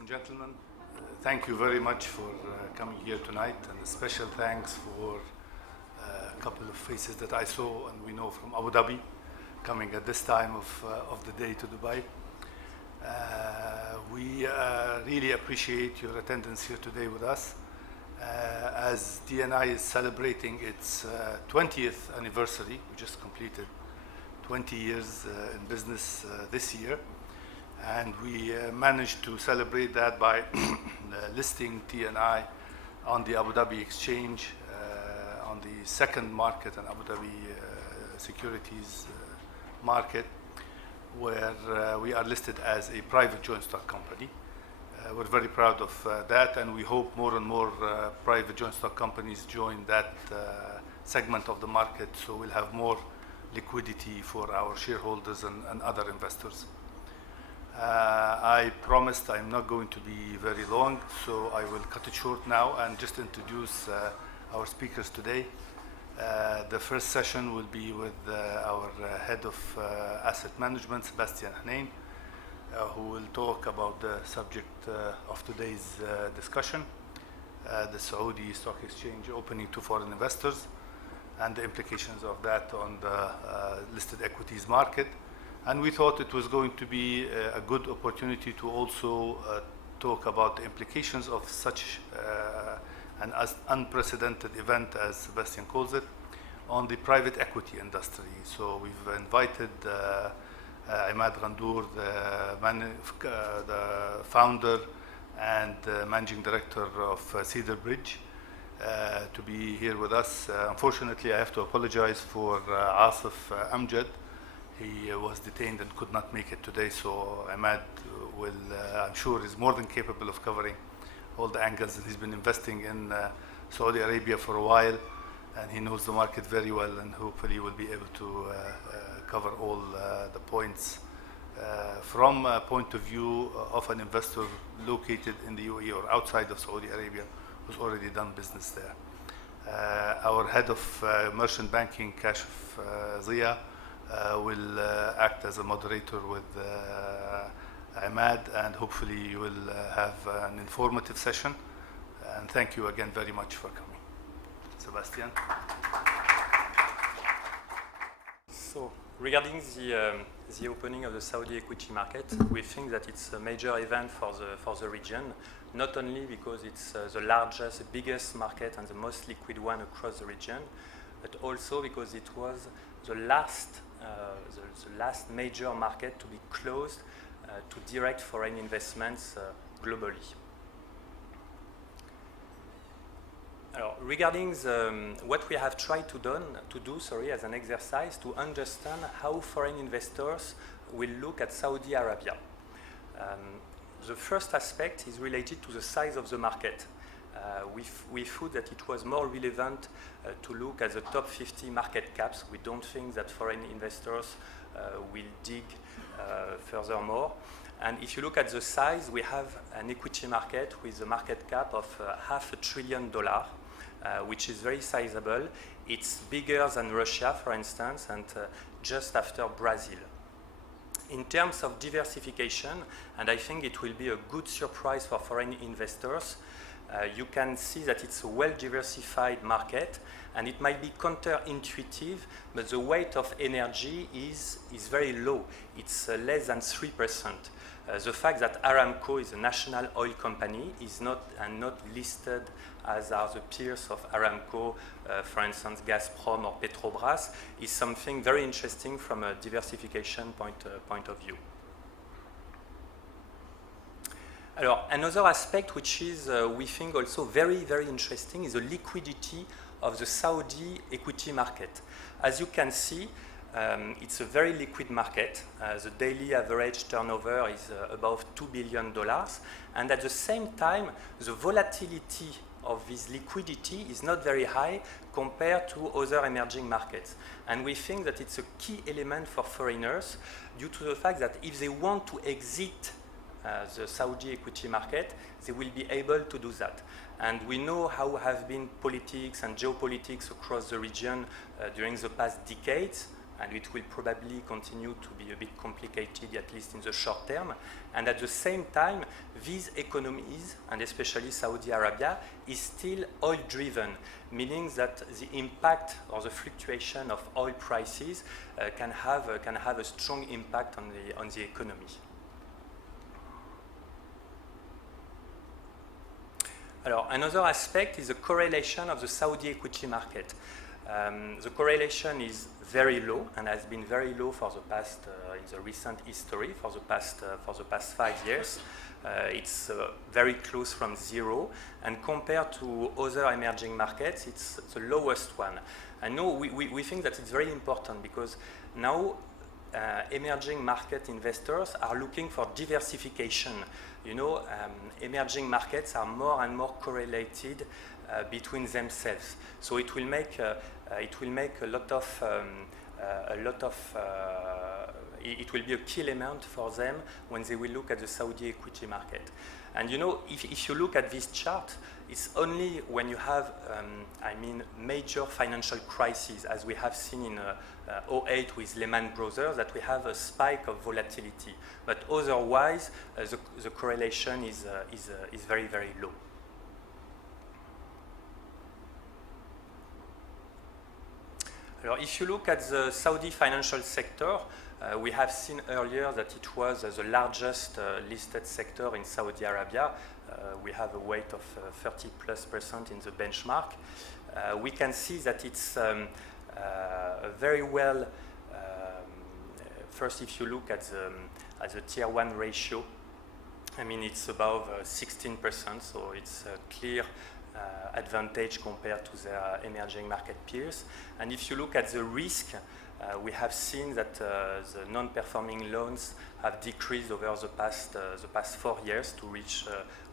and gentlemen, thank you very much for coming here tonight, and a special thanks for a couple of faces that I saw and we know from Abu Dhabi, coming at this time of the day to Dubai. We really appreciate your attendance here today with us, as DNI is celebrating its 20th anniversary. We just completed 20 years in business this year. And we managed to celebrate that by listing TNI on the Abu Dhabi exchange, on the second market, an Abu Dhabi securities market, where we are listed as a private joint stock company. We're very proud of that, and we hope more and more private joint stock companies join that segment of the market, so we'll have more liquidity for our shareholders and other investors. I promised I'm not going to be very long, so I will cut it short now and just introduce our speakers today. The first session will be with our head of asset management, Sebastian Hnain, who will talk about the subject of today's discussion, the Saudi Stock Exchange opening to foreign investors and the implications of that on the listed equities market. And we thought it was going to be a good opportunity to also talk about the implications of such an unprecedented event, as Sebastian calls it, on the private equity industry. So we've invited Imad Ghandour, the founder and managing director of Cedar Bridge, to be here with us. Unfortunately, I have to apologize for Asif Amjad. He was detained and could not make it today, so Imad will, I'm sure, is more than capable of covering all the angles, and he's been investing in Saudi Arabia for a while, and he knows the market very well, and hopefully will be able to cover all the points from a point of view of an investor located in the UAE or outside of Saudi Arabia who's already done business there. Our head of merchant banking, Kashif Zia, will act as a moderator with Imad, and hopefully you will have an informative session. And thank you again very much for coming. Sebastian. So, regarding the opening of the Saudi equity market, we think that it's a major event for the region, not only because it's the largest, the biggest market and the most liquid one across the region, but also because it was the last major market to be closed to direct foreign investments globally. Regarding what we have tried to do as an exercise to understand how foreign investors will look at Saudi Arabia. The first aspect is related to the size of the market. We thought that it was more relevant to look at the top 50 market caps. We don't think that foreign investors will dig furthermore. And if you look at the size, we have an equity market with a market cap of $500 billion, which is very sizable. It's bigger than Russia, for instance, and just after Brazil. In terms of diversification, and I think it will be a good surprise for foreign investors, you can see that it's a well-diversified market, and it might be counterintuitive, but the weight of energy is very low. It's less than 3%. The fact that Aramco is a national oil company is not listed as are the peers of Aramco, for instance, Gazprom or Petrobras, is something very interesting from a diversification point of view. Another aspect which is, we think, also very, very interesting is the liquidity of the Saudi equity market. As you can see, it's a very liquid market. The daily average turnover is above $2 billion. And at the same time, the volatility of this liquidity is not very high compared to other emerging markets. And we think that it's a key element for foreigners due to the fact that if they want to exit the Saudi equity market, they will be able to do that. And we know how have been politics and geopolitics across the region during the past decades. and it will probably continue to be a bit complicated, at least in the short term. And at the same time, these economies, and especially Saudi Arabia, is still oil-driven, meaning that the impact or the fluctuation of oil prices can have a strong impact on the economy. Alors, another aspect is the correlation of the Saudi equity market. The correlation is very low and has been very low for the past, in the recent history, for the past 5 years. It's very close from zero, and compared to other emerging markets, it's the lowest one. And now we think that it's very important because now emerging market investors are looking for diversification. You know, emerging markets are more and more correlated between themselves. So it will make a lot of it will be a key element for them when they will look at the Saudi equity market. And you know, if you look at this chart, it's only when you have, major financial crises, as we have seen in 2008 with Lehman Brothers, that we have a spike of volatility. But otherwise, the correlation is very, very low. If you look at the Saudi financial sector, we have seen earlier that it was the largest listed sector in Saudi Arabia. We have a weight of 30+% in the benchmark. We can see that it's very well, first if you look at the tier 1 ratio, I mean it's above 16%, so it's a clear advantage compared to their emerging market peers. And if you look at the risk, we have seen that the non-performing loans have decreased over the past 4 years to reach,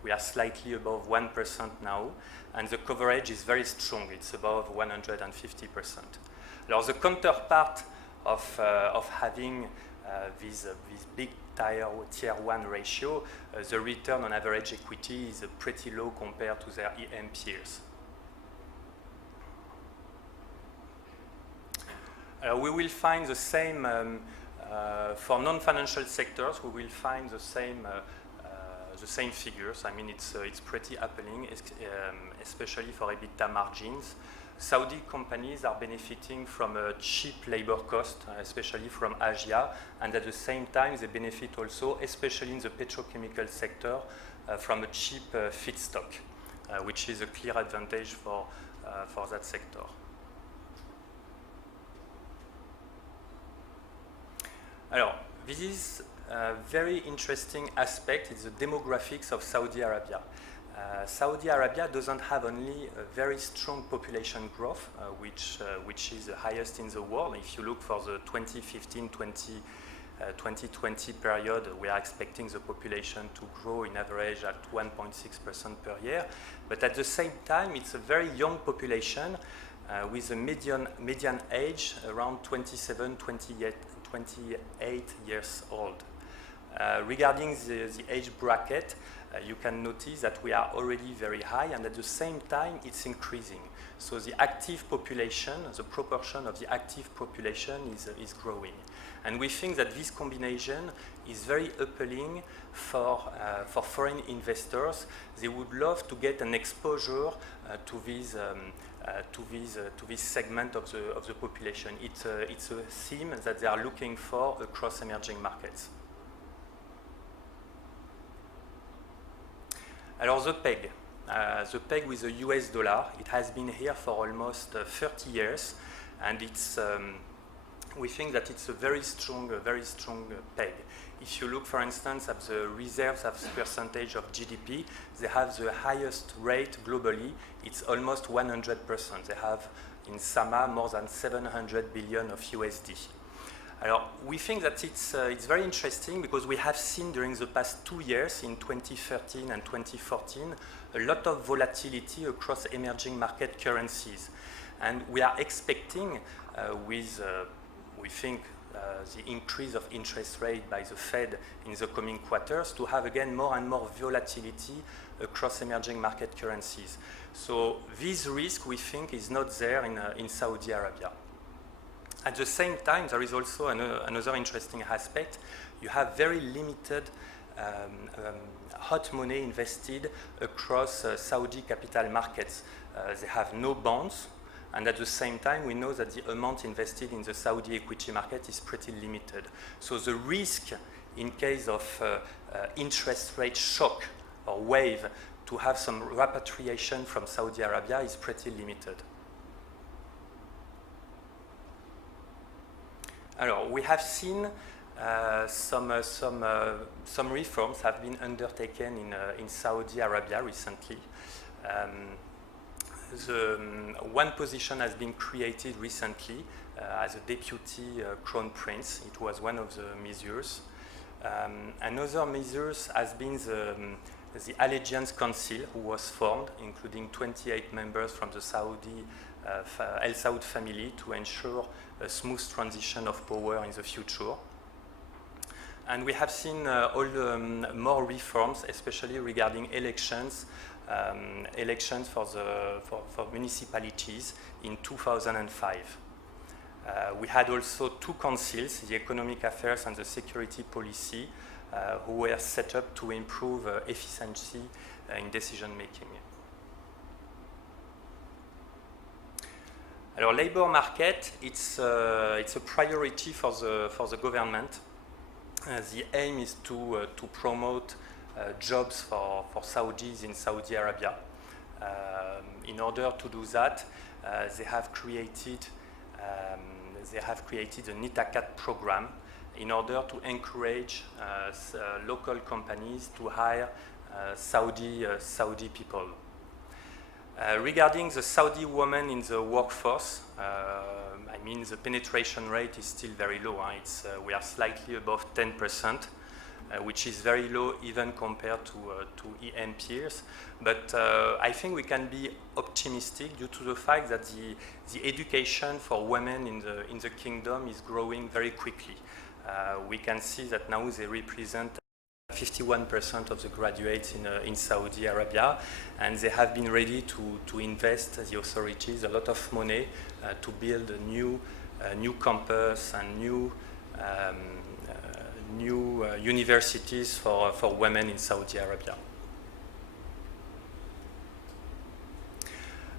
we are slightly above 1% now, and the coverage is very strong, it's above 150%. Now the counterpart of having this big tier 1 ratio, the return on average equity is pretty low compared to their EM peers. We will find the same, for non-financial sectors, we will find the same figures. I mean, it's pretty appealing, especially for EBITDA margins. Saudi companies are benefiting from a cheap labor cost, especially from Asia, and at the same time they benefit also, especially in the petrochemical sector, from a cheap feedstock, which is a clear advantage for that sector. Alors, this is a very interesting aspect, it's the demographics of Saudi Arabia. Saudi Arabia doesn't have only a very strong population growth, which is the highest in the world. If you look for the 2015-2020 period, we are expecting the population to grow in average at 1.6% per year. But at the same time, it's a very young population with a median age around 28 years old. Regarding the age bracket, you can notice that we are already very high, and at the same time it's increasing. So the active population, the proportion of the active population is growing. And we think that this combination is very appealing for foreign investors. They would love to get an exposure to this segment of the population. It's a theme that they are looking for across emerging markets. Alors the peg with the US dollar, it has been here for almost 30 years, and it's, we think that it's a very strong peg. If you look, for instance, at the reserves as percentage of GDP, they have the highest rate globally. It's almost 100%. They have in Sama more than 700 billion of USD. Alors, we think that it's very interesting because we have seen during the past 2 years, in 2013 and 2014, a lot of volatility across emerging market currencies. And we are expecting, we think, the increase of interest rate by the Fed in the coming quarters to have again more and more volatility across emerging market currencies. So this risk, we think, is not there in Saudi Arabia. At the same time, there is also another interesting aspect. You have very limited hot money invested across Saudi capital markets. They have no bonds, and at the same time, we know that the amount invested in the Saudi equity market is pretty limited. So the risk in case of interest rate shock or wave to have some repatriation from Saudi Arabia is pretty limited. Alors, we have seen some reforms have been undertaken in Saudi Arabia recently. One position has been created recently as a deputy crown prince. It was one of the measures. Another measure has been the Allegiance Council, who was formed, including 28 members from the Saudi Al Saud family, to ensure a smooth transition of power in the future. And we have seen more reforms, especially regarding elections, for municipalities in 2005. We had also two councils, the Economic Affairs and the Security Policy, who were set up to improve efficiency in decision making. Alors, labor market, it's a priority for the government. The aim is to promote jobs for Saudis in Saudi Arabia. In order to do that, they have created an ITACAT program in order to encourage local companies to hire Saudi people. Regarding the Saudi women in the workforce, I mean, the penetration rate is still very low. We are slightly above 10%, which is very low even compared to EM peers. But I think we can be optimistic due to the fact that the education for women in the kingdom is growing very quickly. We can see that now they represent 51% of the graduates in Saudi Arabia, and they have been ready to invest, the authorities, a lot of money to build a new campus and new universities for women in Saudi Arabia.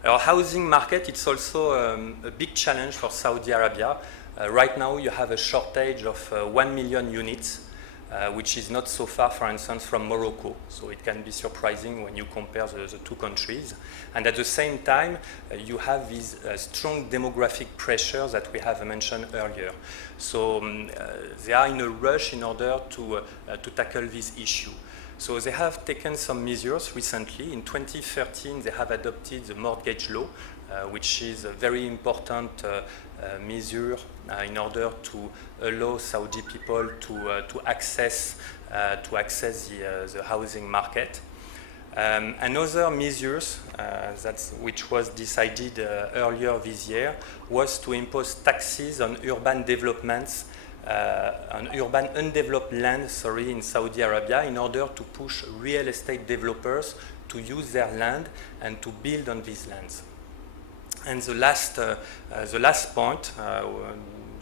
Our housing market, it's also a big challenge for Saudi Arabia. Right now you have a shortage of 1 million units, which is not so far, for instance, from Morocco. So it can be surprising when you compare the two countries. And at the same time, you have these strong demographic pressures that we have mentioned earlier. So they are in a rush in order to tackle this issue. So they have taken some measures recently. In 2013, they have adopted the mortgage law, which is a very important measure in order to allow Saudi people to access the housing market. Another measures which was decided earlier this year was to impose taxes on urban developments, on urban undeveloped land, in Saudi Arabia, in order to push real estate developers to use their land and to build on these lands. And the last point,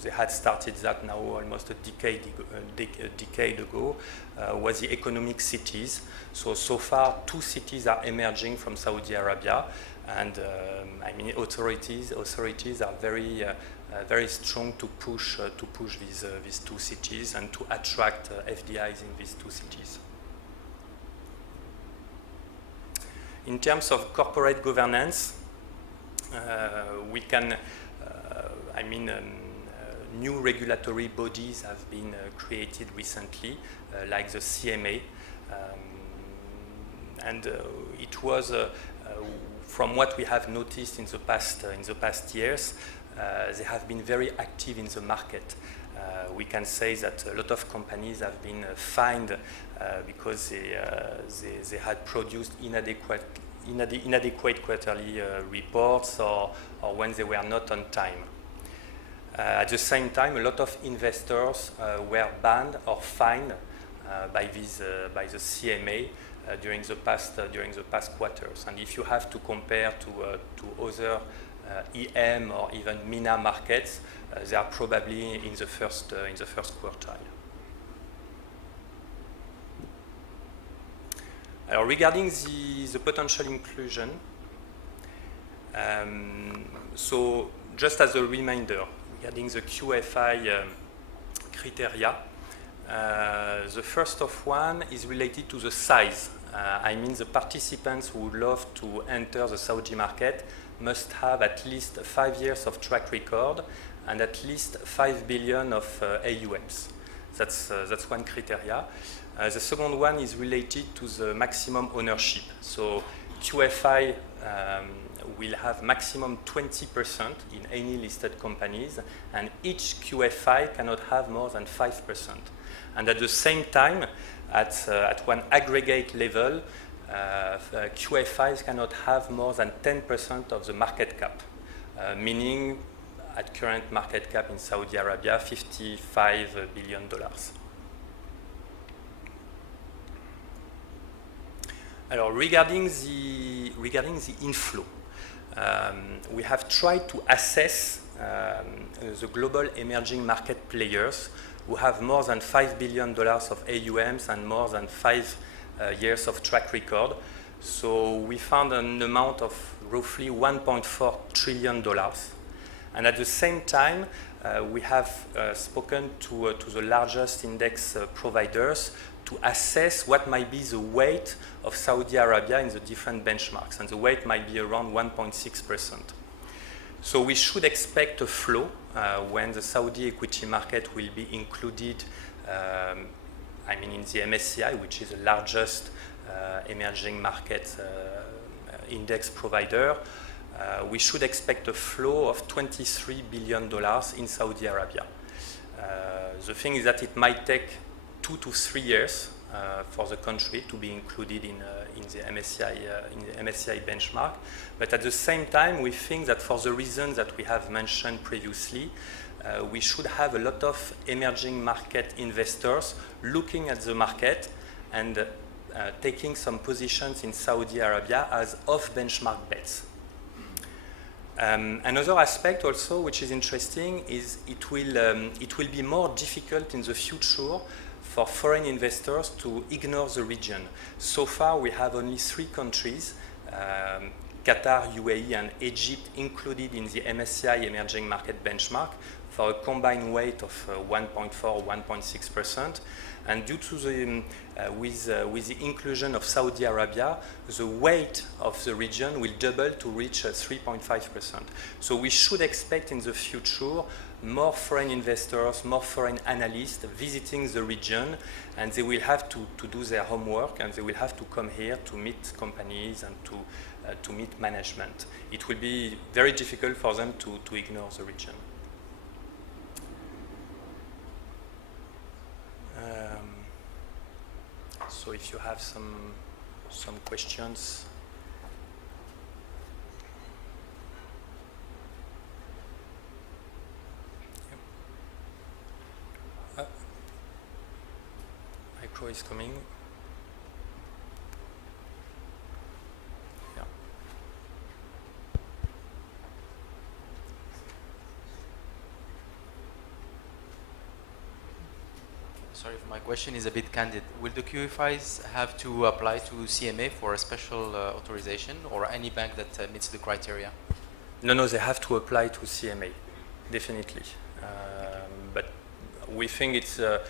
they had started that now almost a decade ago, was the economic cities. So far, 2 cities are emerging from Saudi Arabia, and I mean, authorities are very strong to push these 2 cities and to attract FDIs in these 2 cities. In terms of corporate governance, we can, new regulatory bodies have been created recently, like the CMA, and it was, from what we have noticed in the past years, they have been very active in the market. We can say that a lot of companies have been fined because they had produced inadequate quarterly reports or when they were not on time. At the same time, a lot of investors were banned or fined by the CMA during the past quarters. And if you have to compare to other EM or even MENA markets, they are probably in the first quartile. Regarding the potential inclusion, so just as a reminder, regarding the QFI criteria, the first of one is related to the size. I mean, the participants who would love to enter the Saudi market must have at least 5 years of track record and at least 5 billion of AUMs. That's one criteria. The second one is related to the maximum ownership. So QFI will have maximum 20% in any listed companies, and each QFI cannot have more than 5%. And at the same time, at one aggregate level, QFIs cannot have more than 10% of the market cap, meaning at current market cap in Saudi Arabia, $55 billion. Regarding the inflow, we have tried to assess the global emerging market players who have more than $5 billion of AUMs and more than 5 years of track record. So we found an amount of roughly $1.4 trillion. And at the same time, we have spoken to the largest index providers to assess what might be the weight of Saudi Arabia in the different benchmarks. And the weight might be around 1.6%. So we should expect a flow when the Saudi equity market will be included, in the MSCI, which is the largest emerging market index provider. We should expect a flow of $23 billion in Saudi Arabia. The thing is that it might take 2 to 3 years for the country to be included in the MSCI benchmark. But at the same time, we think that for the reasons that we have mentioned previously, we should have a lot of emerging market investors looking at the market and taking some positions in Saudi Arabia as off-benchmark bets. Another aspect also which is interesting is it will be more difficult in the future for foreign investors to ignore the region. So far we have only 3 countries, Qatar, UAE and Egypt, included in the MSCI emerging market benchmark for a combined weight of 1.4 or 1.6%. And due to the with the inclusion of Saudi Arabia, the weight of the region will double to reach 3.5%. So we should expect in the future more foreign investors, more foreign analysts visiting the region, and they will have to do their homework, and they will have to come here to meet companies and to meet management. It will be very difficult for them to ignore the region. So if you have some questions. Micro is coming. Yeah. Sorry if my question is a bit candid. Will the QFIs have to apply to CMA for a special authorization, or any bank that meets the criteria? No, they have to apply to CMA, definitely. But we think it's, the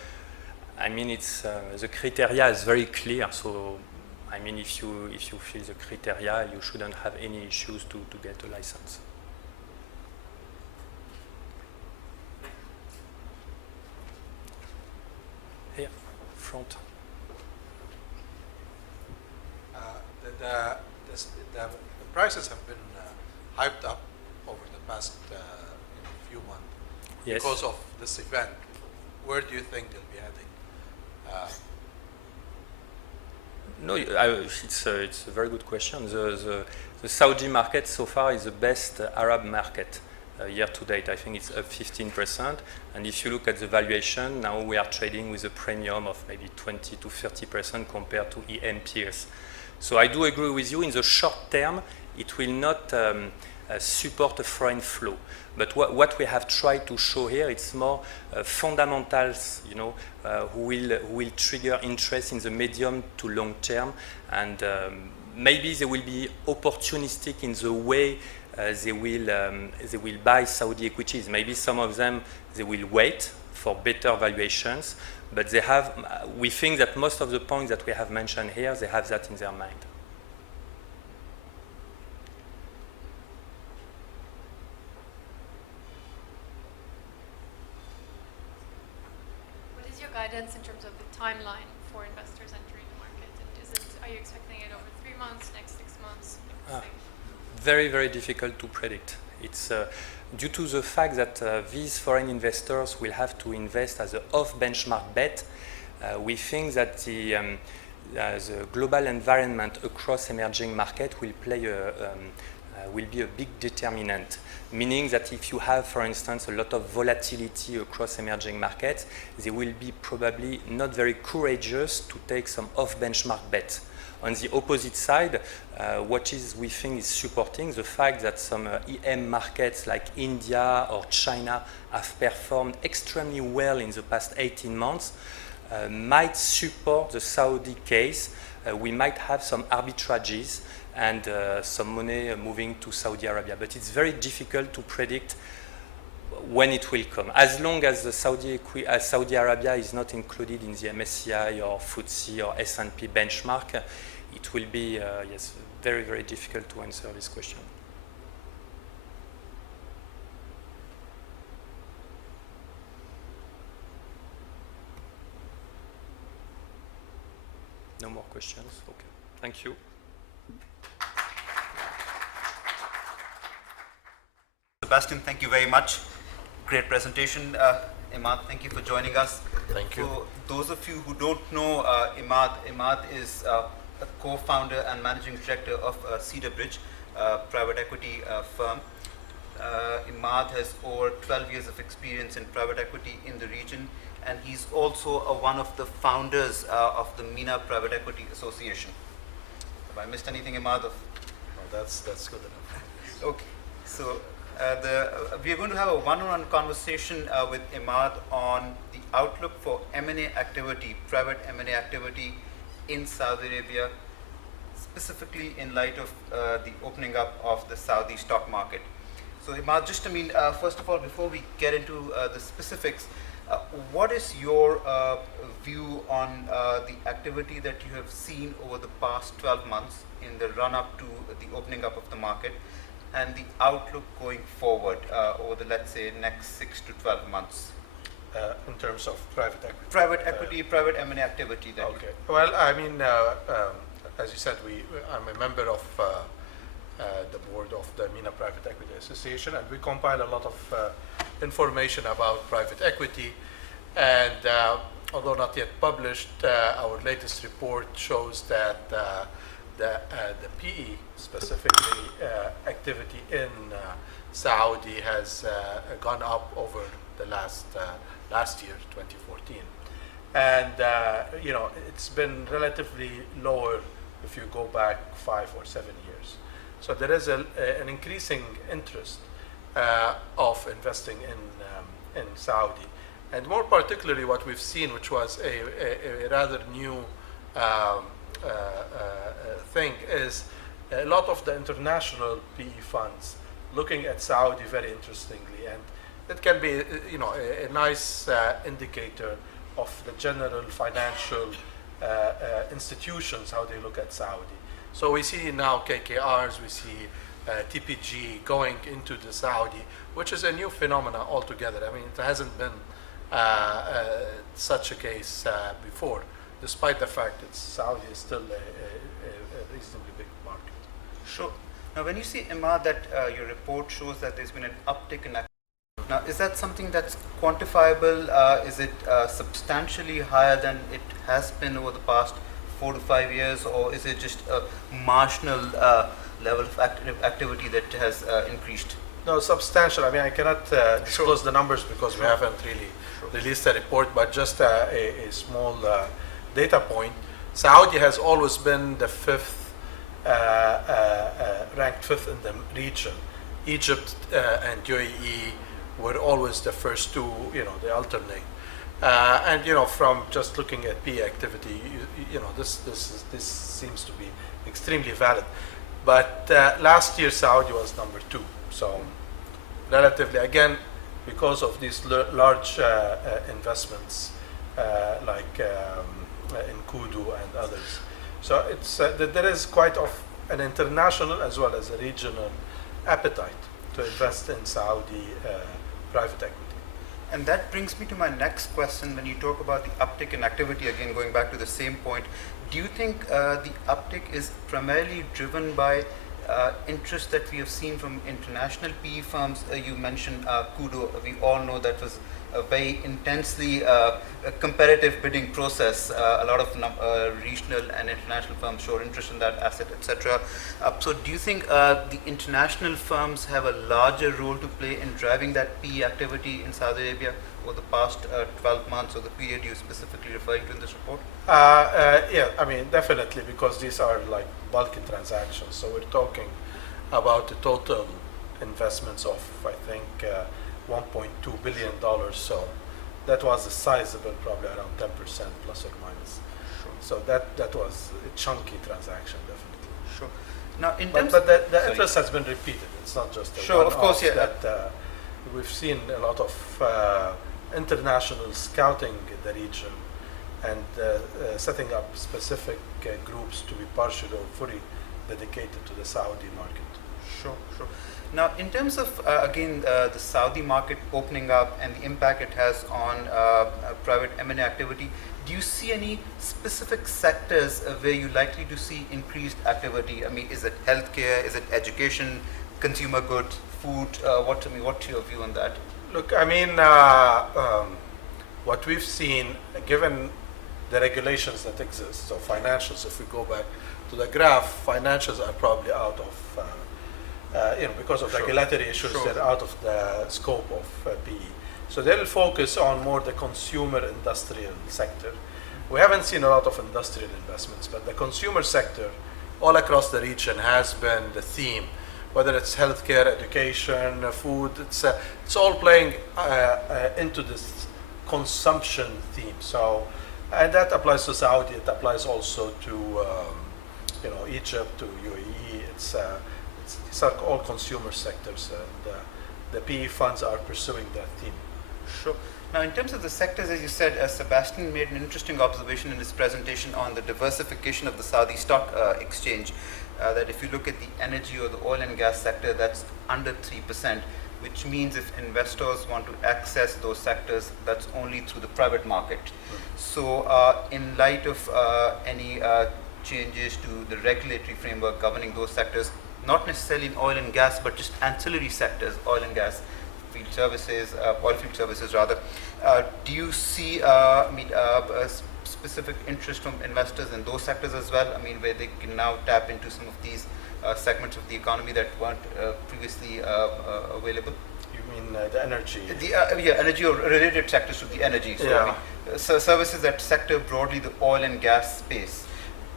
criteria is very clear. So, if you fill the criteria, you shouldn't have any issues to get a license. Here, front. The prices have been hyped up over the past few months. Yes. Because of this event. Where do you think they'll be heading? No, it's a very good question. The Saudi market so far is the best Arab market year to date. I think it's up 15%. And if you look at the valuation, now we are trading with a premium of maybe 20 to 30% compared to EM peers. So I do agree with you. In the short term, it will not support a foreign flow. But what we have tried to show here, it's more fundamentals, you know, who will trigger interest in the medium to long term, and maybe they will be opportunistic in the way they will buy Saudi equities. Maybe some of them they will wait for better valuations, but they have. We think that most of the points that we have mentioned here, they have that in their mind. Guidance in terms of the timeline for investors entering the market? And are you expecting it over 3 months, next 6 months? Very, very difficult to predict. It's due to the fact that these foreign investors will have to invest as an off-benchmark bet. We think that the global environment across emerging markets will be a big determinant, meaning that if you have, for instance, a lot of volatility across emerging markets, they will be probably not very courageous to take some off-benchmark bets. On the opposite side, we think is supporting the fact that some EM markets like India or China have performed extremely well in the past 18 months, might support the Saudi case. We might have some arbitrages and some money moving to Saudi Arabia. But it's very difficult to predict when it will come. As long as the Saudi Arabia is not included in the MSCI or FTSE or S&P benchmark, it will be, yes, very, very difficult to answer this question. No more questions? Okay. Thank you. Sebastian, thank you very much. Great presentation. Imad, thank you for joining us. Thank you. For those of you who don't know Imad is a co-founder and managing director of Cedar Bridge, private equity firm. Imad has over 12 years of experience in private equity in the region, and he's also one of the founders of the MENA Private Equity Association. Have I missed anything, Imad? No, that's good enough. Okay, so we are going to have a one-on-one conversation with Imad on the outlook for M&A activity, private M&A activity in Saudi Arabia, specifically in light of the opening up of the Saudi stock market. So Imad, just first of all, before we get into the specifics, what is your view on the activity that you have seen over the past 12 months in the run-up to the opening up of the market, and the outlook going forward over the, let's say, next 6 to 12 months? In terms of private equity? Private equity, private M&A activity. Okay. Well, I mean, as you said, I'm a member of the board of the MENA Private Equity Association, and we compile a lot of information about private equity. And although not yet published, our latest report shows that the PE, specifically activity in Saudi, has gone up over the last year, 2014. And you know, it's been relatively lower if you go back 5 or 7 years. So there is an increasing interest of investing in Saudi. And more particularly what we've seen, which was a rather new thing, is a lot of the international PE funds looking at Saudi very interestingly. And it can be, you know, a nice indicator of the general financial institutions, how they look at Saudi. So we see now KKRs, we see TPG going into the Saudi, which is a new phenomenon altogether. I mean, it hasn't been such a case before, despite the fact that Saudi is still a reasonably big market. Sure. Now, when you see, Imad, that your report shows that there's been an uptick in activity, now, is that something that's quantifiable? Is it substantially higher than it has been over the past 4 to 5 years, or is it just a marginal level of activity that has increased? No, substantial. I mean, I cannot disclose the numbers because we haven't really released a report, but just a small data point. Saudi has always been the ranked fifth in the region Egypt and UAE were always the first two, they alternate. And from just looking at PE activity, this seems to be extremely valid. But last year Saudi was number 2, so relatively, again, because of these large investments like in Kudu and others. So it's there is quite an international as well as a regional appetite to invest in Saudi private equity. And that brings me to my next question. When you talk about the uptick in activity, again going back to the same point, do you think the uptick is primarily driven by interest that we have seen from international PE firms? You mentioned Kudu. We all know that was a very intensely competitive bidding process. A lot of regional and international firms showed interest in that asset, etc. So do you think the international firms have a larger role to play in driving that PE activity in Saudi Arabia over the past 12 months, or the period you're specifically referring to in this report? Yeah, I mean, definitely, because these are like bulky transactions. So we're talking about the total investments of, I think, $1.2 billion. So that was a sizable, probably around 10% plus or minus. Sure. So that was a chunky transaction, definitely. Sure. Now, in But terms the interest has been repeated. It's not just a Sure, of course, yeah. that we've seen a lot of international scouting in the region and setting up specific groups to be partially or fully dedicated to the Saudi market. Sure, sure. Now, in terms of, again, the Saudi market opening up and the impact it has on private M&A activity, do you see any specific sectors where you're likely to see increased activity? I mean, is it healthcare? Is it education, consumer goods, food? What's your view on that? Look, I mean, what we've seen, given the regulations that exist, so financials, if we go back to the graph, financials are probably out of because of regulatory issues, they're out of the scope of PE. So they'll focus on more the consumer industrial sector. We haven't seen a lot of industrial investments, but the consumer sector all across the region has been the theme, whether it's healthcare, education, food, it's all playing into this consumption theme. So, and that applies to Saudi, it applies also to Egypt, to UAE. These are all consumer sectors, and the PE funds are pursuing that theme. Sure. Now, in terms of the sectors, as you said, Sebastian made an interesting observation in his presentation on the diversification of the Saudi stock exchange, that if you look at the energy or the oil and gas sector, that's under 3%, which means if investors want to access those sectors, that's only through the private market. So in light of any changes to the regulatory framework governing those sectors, not necessarily in oil and gas, but just ancillary sectors, oil and gas, field services, oil field services rather. Do you see a specific interest from investors in those sectors as well? I mean, where they can now tap into some of these segments of the economy that weren't previously available? You mean the energy? Yeah, energy or related sectors to the energy. So, yeah. I mean, services that sector broadly the oil and gas space.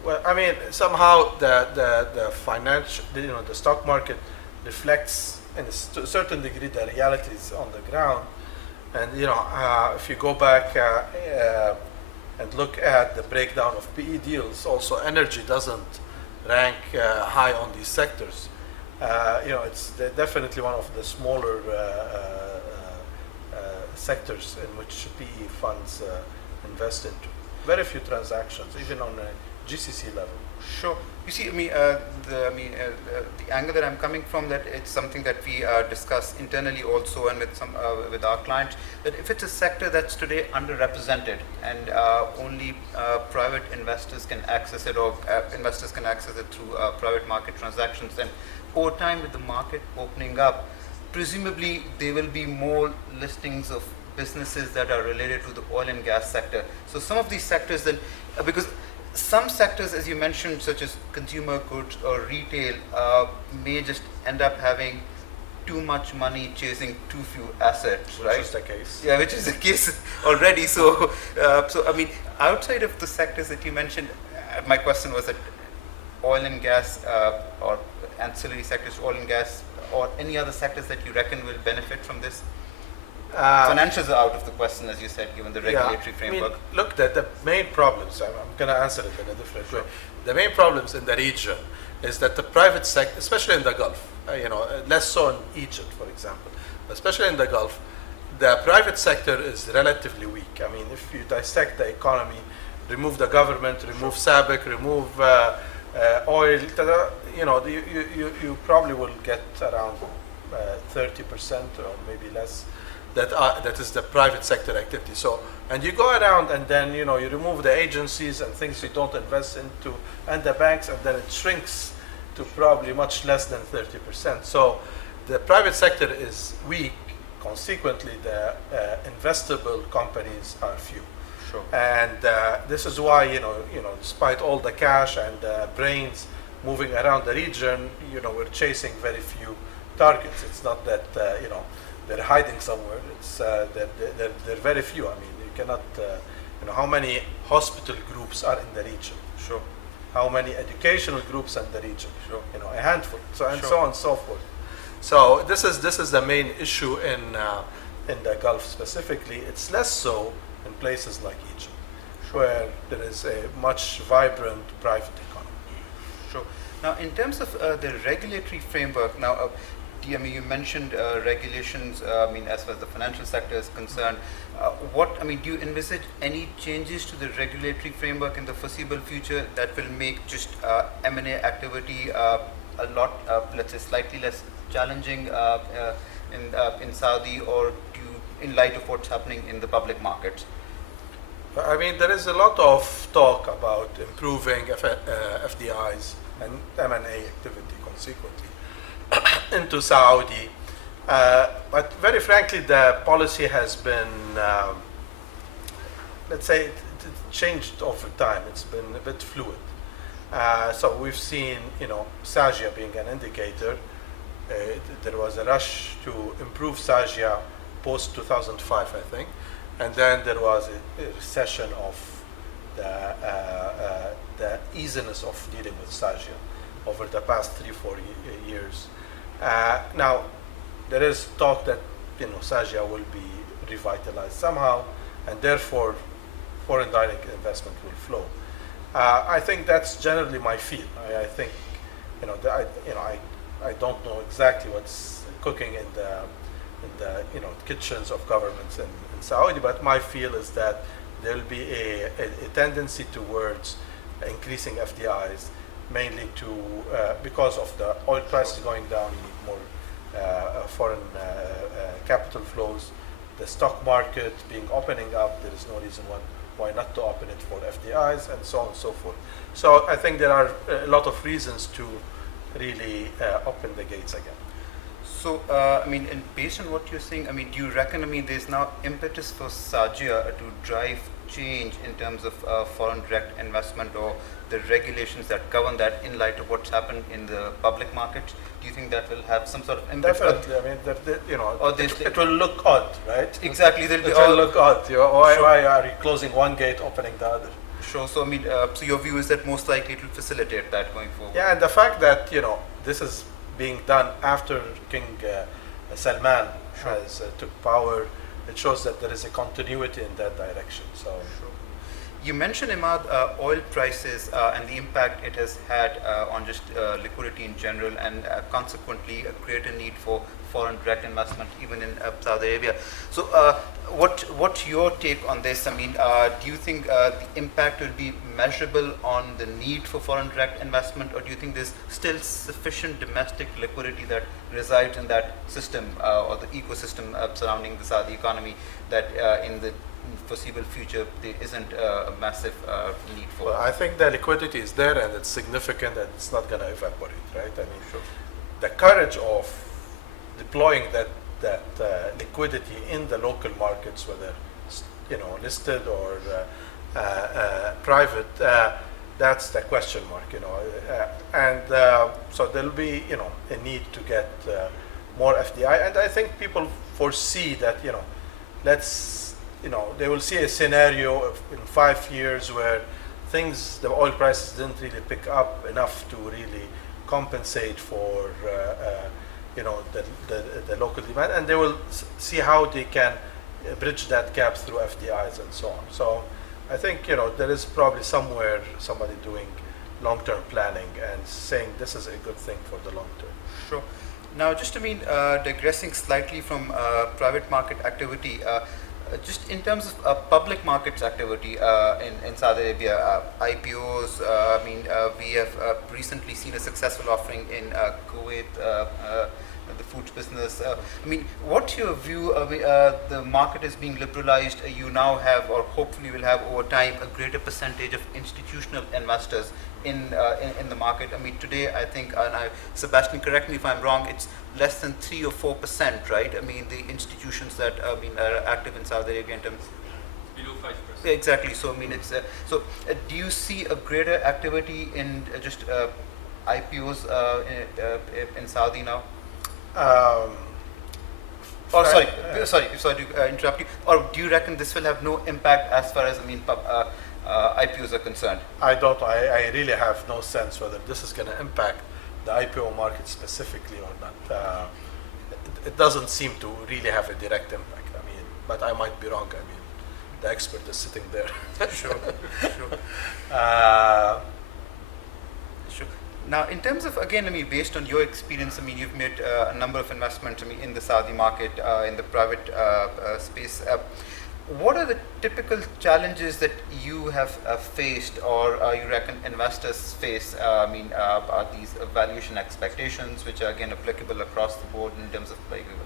Well, I mean, somehow the financial, the stock market reflects, to a certain degree, the realities on the ground. And if you go back and look at the breakdown of PE deals, also energy doesn't rank high on these sectors. It's definitely one of the smaller sectors in which PE funds invest into. Very few transactions, even on a GCC level. Sure. You see, the angle that I'm coming from, that it's something that we discuss internally also, and with our clients, that if it's a sector that's today underrepresented and only private investors can access it, or investors can access it through private market transactions, then over time, with the market opening up, presumably there will be more listings of businesses that are related to the oil and gas sector. So some of these sectors then, because some sectors, as you mentioned, such as consumer goods or retail, may just end up having too much money chasing too few assets, right? Which is the case. Yeah, which is the case already. So, I mean, outside of the sectors that you mentioned, my question was that oil and gas or ancillary sectors, oil and gas, or any other sectors that you reckon will benefit from this? Uh, Financials are out of the question, as you said, given the regulatory framework. I mean, look, the main problems, I'm going to answer it in a different way. The main problems in the region is that the private sector, especially in the Gulf, less so in Egypt, for example, but especially in the Gulf, the private sector is relatively weak. I mean, if you dissect the economy, remove the government, remove SABIC, remove oil, you probably will get around 30% or maybe less. That is the private sector activity. So, and you go around and then you remove the agencies and things you don't invest into, and the banks, and then it shrinks to probably much less than 30%. So, the private sector is weak. Consequently, the investable companies are few. Sure. And this is why despite all the cash and brains moving around the region, we're chasing very few targets. It's not that they're hiding somewhere. It's they're very few. I mean, you cannot. How many hospital groups are in the region? Sure. How many educational groups in the region? Sure. A handful. So and Sure. so on and so forth. So this is the main issue in the Gulf specifically. It's less so in places like Egypt, where there is a much vibrant private economy. Sure. Now, in terms of the regulatory framework, now, you mentioned regulations. As far as the financial sector is concerned, do you envisage any changes to the regulatory framework in the foreseeable future that will make just M&A activity a lot, let's say, slightly less challenging in Saudi, or in light of what's happening in the public markets? I mean, there is a lot of talk about improving FDIs and M&A activity consequently into Saudi. But very frankly, the policy has been, let's say, it changed over time. It's been a bit fluid. So we've seen, SAGIA being an indicator. There was a rush to improve SAGIA post 2005, I think, and then there was a recession of the easiness of dealing with SAGIA over the past 3-4 years. Now, there is talk that SAGIA will be revitalized somehow, and therefore foreign direct investment will flow. I think that's generally my feel. I think I don't know exactly what's cooking in the kitchens of governments in Saudi, but my feel is that there will be a tendency towards increasing FDIs, mainly because of the oil prices going down. You need more foreign capital flows. The stock market opening up, there is no reason why not to open it for FDIs, and so on and so forth. So I think there are a lot of reasons to really open the gates again. So, based on what you're saying, do you reckon, there's now impetus for SAGIA to drive change in terms of foreign direct investment, or the regulations that govern that, in light of what's happened in the public markets? Do you think that will have some sort of impact? Definitely. It will look odd, right? Exactly. It will look odd. Why are you closing one gate, opening the other? Sure. So, so your view is that most likely it will facilitate that going forward? Yeah, and the fact that, this is being done after King Salman has took power, it shows that there is a continuity in that direction. So, sure. You mentioned, Imad, oil prices and the impact it has had on just liquidity in general, and consequently a greater need for foreign direct investment even in Saudi Arabia. So what's your take on this? Do you think the impact will be measurable on the need for foreign direct investment, or do you think there's still sufficient domestic liquidity that resides in that system or the ecosystem surrounding the Saudi economy that in the foreseeable future there isn't a massive need for? Well, I think the liquidity is there, and it's significant, and it's not going to evaporate, right? Sure. The courage of deploying that liquidity in the local markets, whether listed or private, that's the question mark, so there'll be a need to get more FDI, and I think people foresee that they will see a scenario in 5 years where the oil prices didn't really pick up enough to really compensate for the local demand, and they will see how they can bridge that gap through FDIs and so on. So I think there is probably somewhere somebody doing long-term planning and saying this is a good thing for the long term. Sure. Now, just digressing slightly from private market activity, just in terms of public markets activity in Saudi Arabia, IPOs, we have recently seen a successful offering in Kuwait, the foods business. What's your view? The market is being liberalized. You now have, or hopefully will have over time, a greater percentage of institutional investors in the market. Today, I think, and Sebastian, correct me if I'm wrong, it's less than 3 or 4%, right? The institutions that are active in Saudi Arabia in terms. Below 5%. Exactly. So it's do you see a greater activity in just IPOs in Saudi now? Sorry to interrupt you. Or do you reckon this will have no impact as far as IPOs are concerned? I don't. I really have no sense whether this is going to impact the IPO market specifically or not. It doesn't seem to really have a direct impact. But I might be wrong. The expert is sitting there. Sure. Sure. Now, in terms of, again, based on your experience, you've made a number of investments in the Saudi market, in the private space. What are the typical challenges that you have faced, or you reckon investors face? Are these valuation expectations, which are again applicable across the board in terms of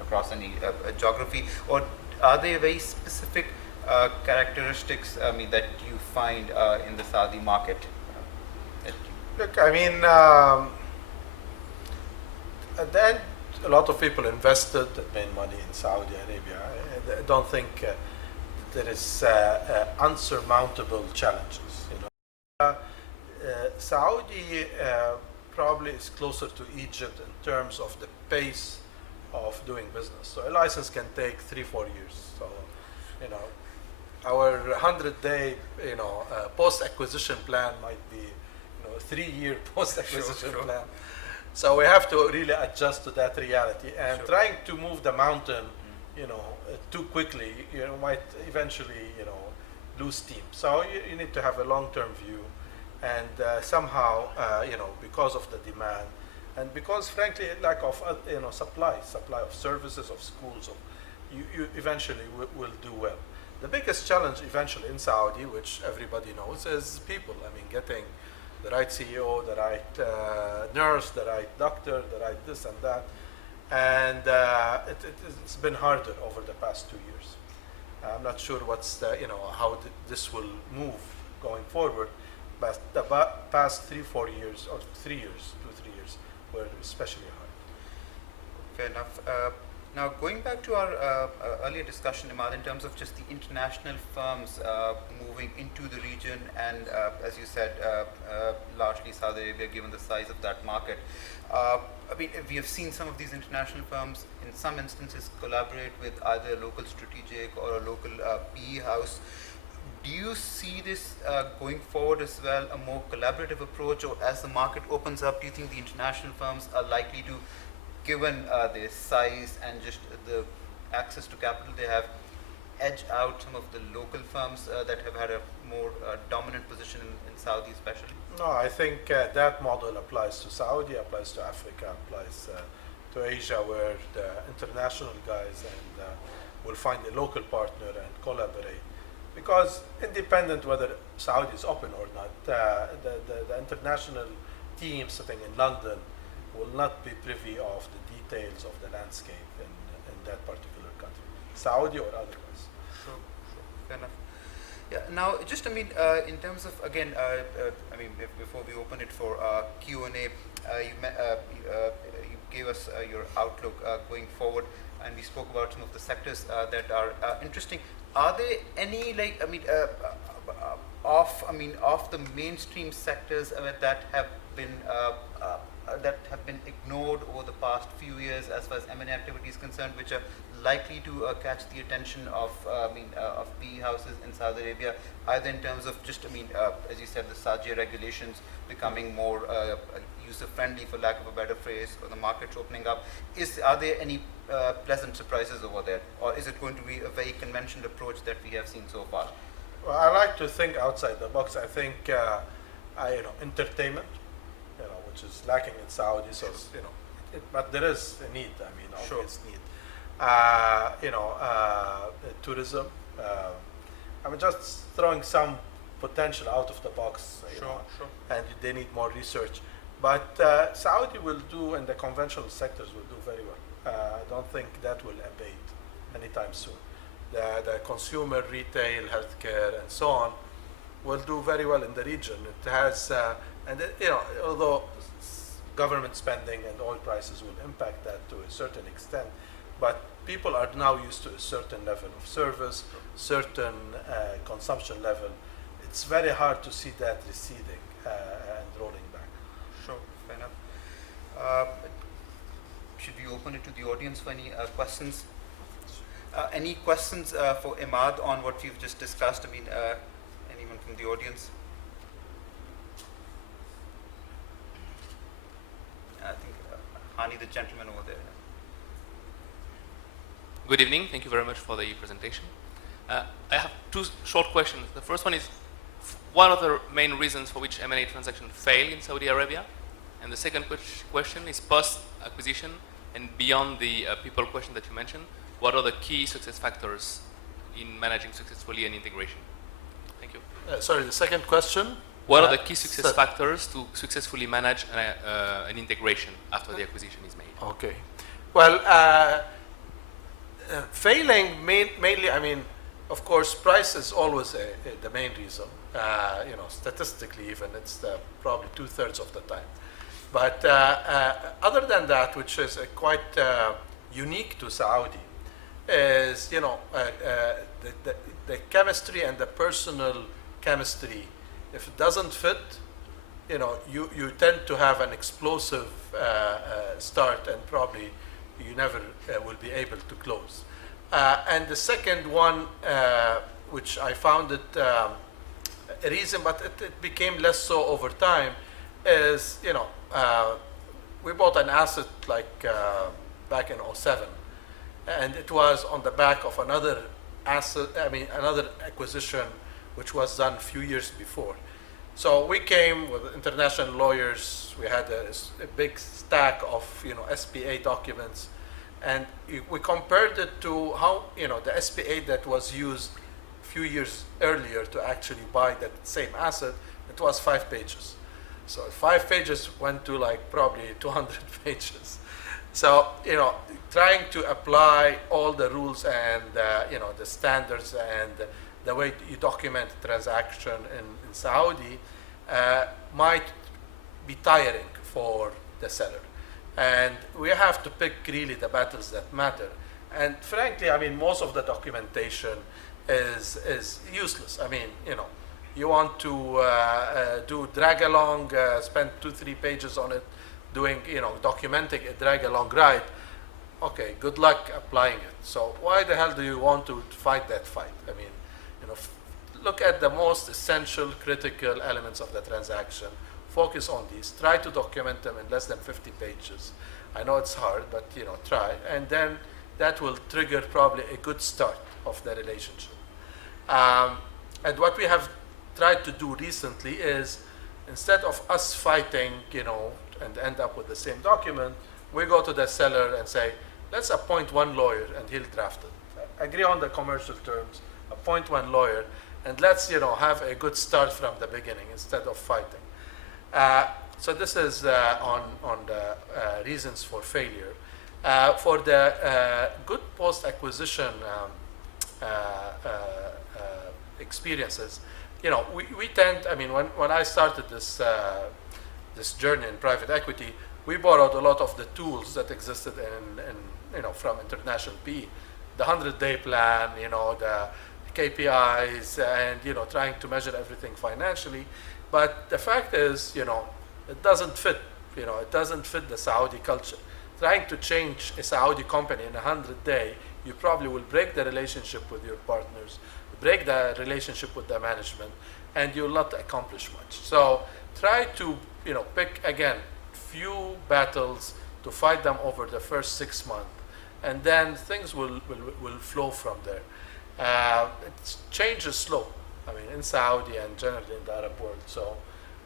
across any geography, or are there very specific characteristics that you find in the Saudi market? Look, at the end, a lot of people invested that made money in Saudi Arabia. I don't think there is unsurmountable challenges. Saudi probably is closer to Egypt in terms of the pace of doing business. So a license can take 3-4 years. So, our 100-day, post-acquisition plan might be, 3-year post-acquisition plan. So we have to really adjust to that reality. And trying to move the mountain, too quickly, might eventually, lose steam. So you need to have a long-term view, and somehow, because of the demand, and because, frankly, lack of, supply of services, of schools, you eventually will do well. The biggest challenge eventually in Saudi, which everybody knows, is people. Getting the right CEO, the right nurse, the right doctor, the right this and that. And it's been harder over the past 2 years. I'm not sure what's how this will move going forward, but the past 3-4 years, or 3 years, 2-3 years, were especially hard. Fair enough. Now, going back to our earlier discussion, Imad, in terms of just the international firms moving into the region, and as you said, largely Saudi Arabia, given the size of that market. We have seen some of these international firms, in some instances, collaborate with either a local strategic or a local PE house. Do you see this going forward as well, a more collaborative approach, or as the market opens up, do you think the international firms are likely to, given their size and just the access to capital they have, edge out some of the local firms that have had a more dominant position in Saudi especially? No, I think that model applies to Saudi, applies to Africa, applies to Asia, where the international guys will find a local partner and collaborate. Because independent whether Saudi is open or not, the international team sitting in London will not be privy of the details of the landscape in that particular country, Saudi or otherwise. Sure. Fair enough. Yeah. Now, just in terms of, again, before we open it for Q&A, you gave us your outlook going forward, and we spoke about some of the sectors that are interesting. Are there any off the mainstream sectors that have been that have been ignored over the past few years as far as M&A activity is concerned, which are likely to catch the attention of of PE houses in Saudi Arabia, either in terms of just as you said, the Sajia regulations becoming more user-friendly, for lack of a better phrase, or the markets opening up. Are there any pleasant surprises over there, or is it going to be a very conventional approach that we have seen so far? Well, I like to think outside the box. I think entertainment, which is lacking in Saudi, so but there is a need. I mean, obvious need. Tourism. I'm just throwing some potential out of the box. And they need more research. But Saudi will do, and the conventional sectors will do very well. I don't think that will abate anytime soon. The consumer, retail, healthcare, and so on will do very well in the region. It has, although government spending and oil prices will impact that to a certain extent, but people are now used to a certain level of service, certain consumption level. It's very hard to see that receding and rolling back. Sure, fair enough. Should we open it to the audience for any questions? Any questions for Imad on what we've just discussed? Anyone from the audience? I think Hani, the gentleman over there. Good evening. Thank you very much for the presentation. I have two short questions. The first one is, what are the main reasons for which M&A transactions fail in Saudi Arabia? And the second question is post-acquisition and beyond the people question that you mentioned, what are the key success factors in managing successfully an integration? Thank you. Sorry, the second question? What are the key success factors to successfully manage an integration after the acquisition is made? Okay. Well, failing mainly, of course, price is always the main reason. Statistically even, it's probably 2/3 of the time. But other than that, which is quite unique to Saudi, is the chemistry and the personal chemistry. If it doesn't fit, you tend to have an explosive start, and probably you never will be able to close. And the second one, which I found it a reason, but it became less so over time, is we bought an asset like back in 2007, and it was on the back of another asset. Another acquisition, which was done a few years before. So we came with international lawyers. We had a big stack of SPA documents, and we compared it to how the SPA that was used a few years earlier to actually buy that same asset. It was 5 pages. So 5 pages went to like probably 200 pages. So trying to apply all the rules and the standards and the way you document a transaction in Saudi might be tiring for the seller. And we have to pick really the battles that matter. And frankly, most of the documentation is useless. You want to do drag along, spend 2-3 pages on it, doing documenting a drag along ride. Okay, good luck applying it. So why the hell do you want to fight that fight? Look at the most essential, critical elements of the transaction. Focus on these. Try to document them in less than 50 pages. I know it's hard, but try. And then that will trigger probably a good start of the relationship. And what we have tried to do recently is, instead of us fighting, and end up with the same document, we go to the seller and say, let's appoint one lawyer and he'll draft it. Agree on the commercial terms, appoint one lawyer, and let's have a good start from the beginning instead of fighting. So this is on the reasons for failure. For the good post-acquisition experiences, we tend, when I started this journey in private equity, we borrowed a lot of the tools that existed from international PE, the 100-day plan, the KPIs, and trying to measure everything financially. But the fact is, it doesn't fit it doesn't fit the Saudi culture. Trying to change a Saudi company in 100 days, you probably will break the relationship with your partners, break the relationship with the management, and you'll not accomplish much. So try to pick again few battles to fight them over the first 6 months, and then things will flow from there. Change is slow. I mean, in Saudi and generally in the Arab world. So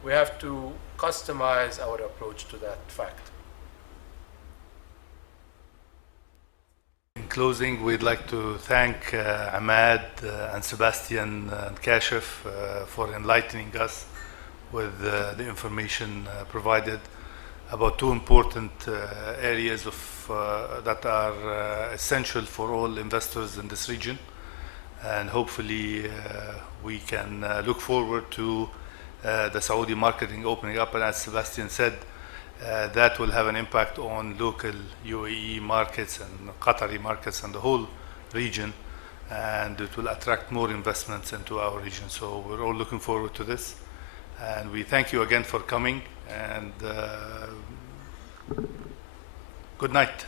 we have to customize our approach to that fact. In closing, we'd like to thank Ahmad and Sebastian and Kashif for enlightening us with the information provided about two important areas that are essential for all investors in this region. And hopefully we can look forward to the Saudi marketing opening up. And as Sebastian said, that will have an impact on local UAE markets and Qatari markets and the whole region, and it will attract more investments into our region. So we're all looking forward to this, and we thank you again for coming, and good night.